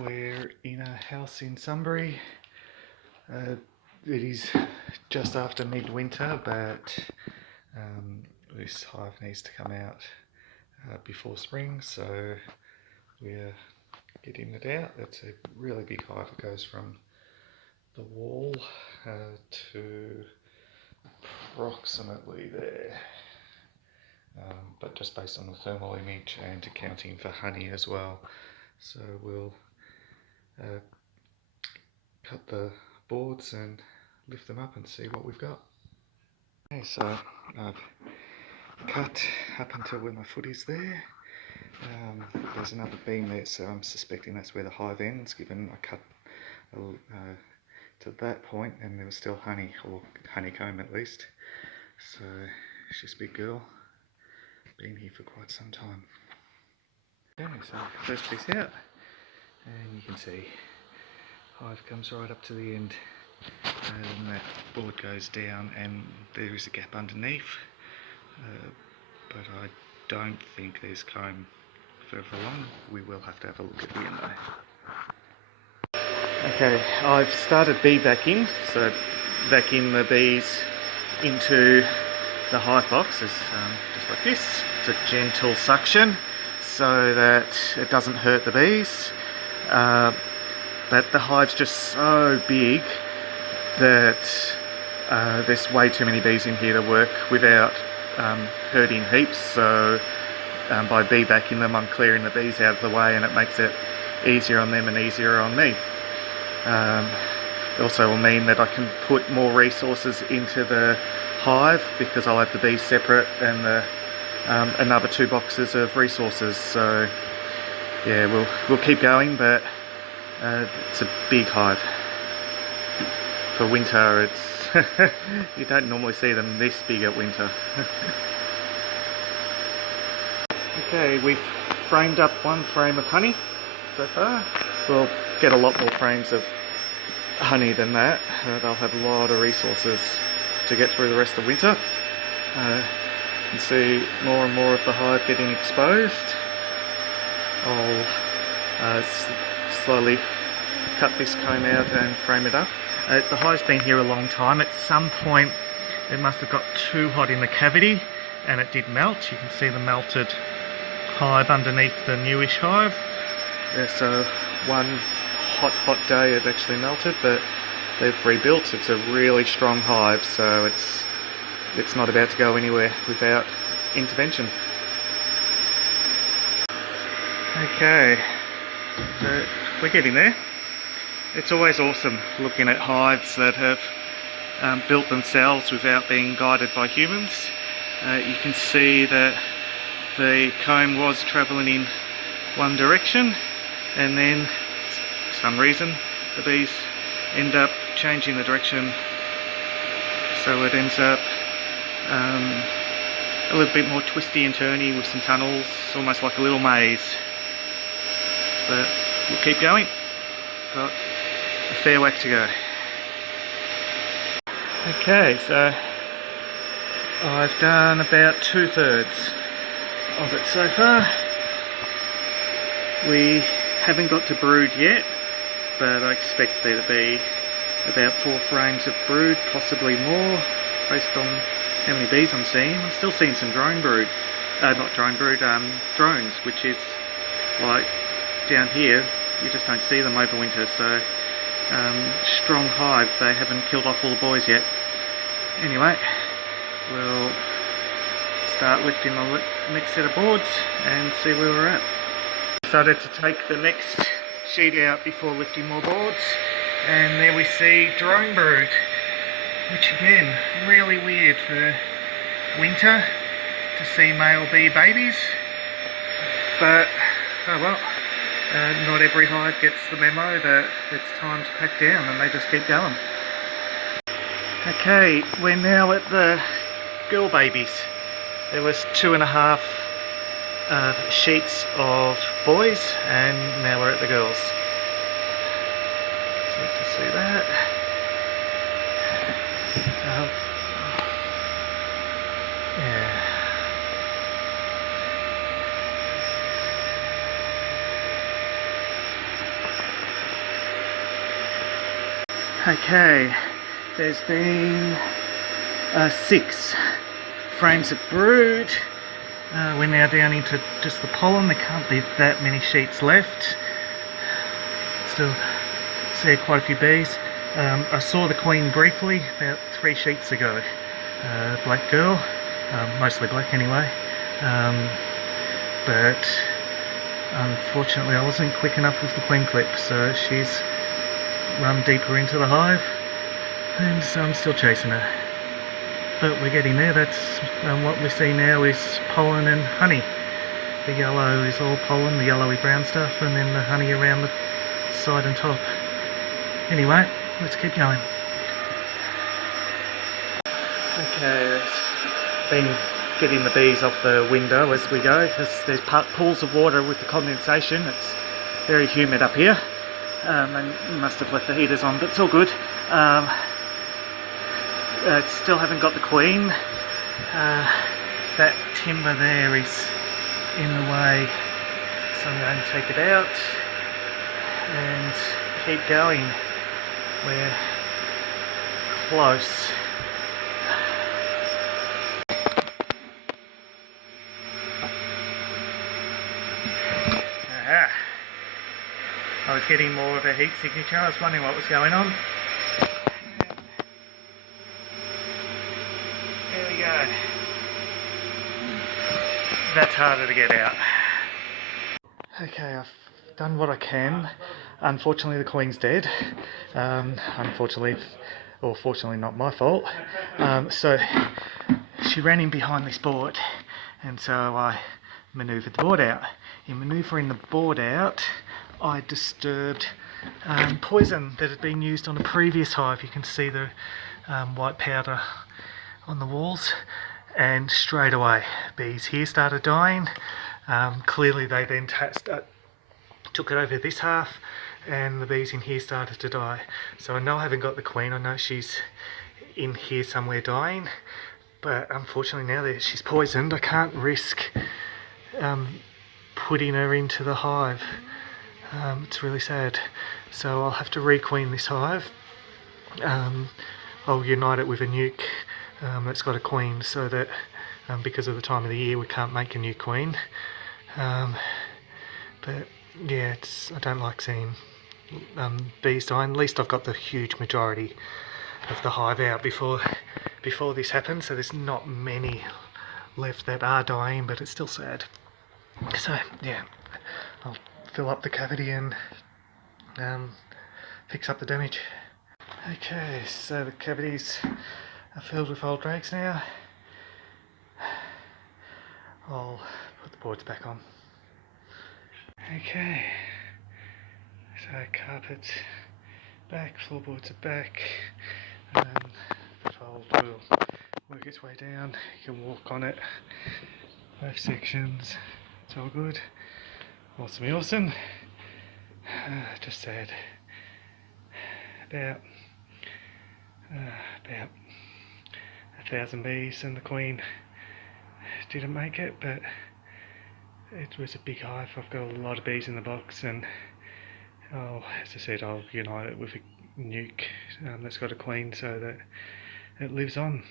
We're in a house in Sunbury. It is just after midwinter, but this hive needs to come out before spring, so we're getting it out. It's a really big hive. It goes from the wall to approximately there, but just based on the thermal image and accounting for honey as well. So we'll cut the boards and lift them up and see what we've got. Okay, so I've cut up until where my foot is there. There's another beam there, so I'm suspecting that's where the hive ends, given I cut to that point and there was still honey, or honeycomb at least. So she's a big girl, been here for quite some time. Okay, so first piece out, and you can see hive comes right up to the end, and that board goes down and there is a gap underneath, but I don't think there's comb further along. We will have to have a look at the end though. Okay, I've started bee vacuum, so vacuum the bees into the hive box is just like this. It's a gentle suction so that it doesn't hurt the bees. But the hive's just so big that there's way too many bees in here to work without hurting heaps. So by bee vacuuming them, I'm clearing the bees out of the way, and it makes it easier on them and easier on me. It also will mean that I can put more resources into the hive because I'll have the bees separate and the, another 2 boxes of resources. So yeah, we'll keep going, but it's a big hive. For winter, it's you don't normally see them this big at winter. Okay, we've framed up 1 frame of honey so far. We'll get a lot more frames of honey than that. They'll have a lot of resources to get through the rest of winter. You can see more and more of the hive getting exposed. I'll slowly cut this comb out and frame it up. The hive's been here a long time. At some point it must have got too hot in the cavity and it did melt. You can see the melted hive underneath the newish hive. So one hot day it actually melted, but they've rebuilt. It's a really strong hive, so it's not about to go anywhere without intervention. Okay, so we're getting there. It's always awesome looking at hives that have built themselves without being guided by humans. You can see that the comb was travelling in one direction, and then for some reason the bees end up changing the direction, so it ends up a little bit more twisty and turny with some tunnels, almost like a little maze. But we'll keep going. Got a fair whack to go. Okay, so I've done about 2/3 of it so far. We haven't got to brood yet, but I expect there to be about 4 frames of brood, possibly more, based on how many bees I'm seeing. I'm still seeing some drone brood, not drone brood, drones, which is like down here, you just don't see them over winter. So strong hive, they haven't killed off all the boys yet. Anyway, we'll start lifting the next set of boards and see where we're at. Decided to take the next sheet out before lifting more boards, and there we see drone brood, which again, really weird for winter to see male bee babies, but oh well. Not every hive gets the memo that it's time to pack down, and they just keep going. Okay, we're now at the girl babies. There was 2.5 sheets of boys, and now we're at the girls. So to see that. Yeah. Okay, there's been 6 frames of brood. We're now down into just the pollen. There can't be that many sheets left. Still see quite a few bees. I saw the queen briefly about 3 sheets ago. Black girl, mostly black anyway. But unfortunately I wasn't quick enough with the queen clip, so she's run deeper into the hive, and so I'm still chasing her. But we're getting there. That's what we see now is pollen and honey. The yellow is all pollen, the yellowy brown stuff, and then the honey around the side and top. Anyway, let's keep going. Okay, been getting the bees off the window as we go, because there's pools of water with the condensation. It's very humid up here. And must have left the heaters on, but it's all good. Still haven't got the queen. That timber there is in the way, so I'm going to take it out and keep going. We're close. Aha. I was getting more of a heat signature. I was wondering what was going on. There we go. That's harder to get out. Okay, I've done what I can. Unfortunately the queen's dead. Unfortunately, or fortunately not my fault. So she ran in behind this board, and so I manoeuvred the board out. In manoeuvring the board out, I disturbed poison that had been used on a previous hive. You can see the white powder on the walls, and straight away bees here started dying. Clearly they then took it over this half, and the bees in here started to die. So I know I haven't got the queen. I know she's in here somewhere dying, but unfortunately now that she's poisoned, I can't risk putting her into the hive. It's really sad. So I'll have to requeen this hive. I'll unite it with a nuke that's got a queen, so that because of the time of the year we can't make a new queen. But yeah, I don't like seeing bees dying. At least I've got the huge majority of the hive out before this happens, so there's not many left that are dying, but it's still sad. So yeah, I'll fill up the cavity and fix up the damage. Okay, so the cavities are filled with old rags now. I'll put the boards back on. Okay, so carpet's back, floorboards are back, and the fold will work its way down. You can walk on it, both sections, it's all good. Awesome. Just sad. About 1,000 bees, and the queen didn't make it, but it was a big hive. I've got a lot of bees in the box, and as I said, I'll unite it with a nuke that's got a queen so that it lives on.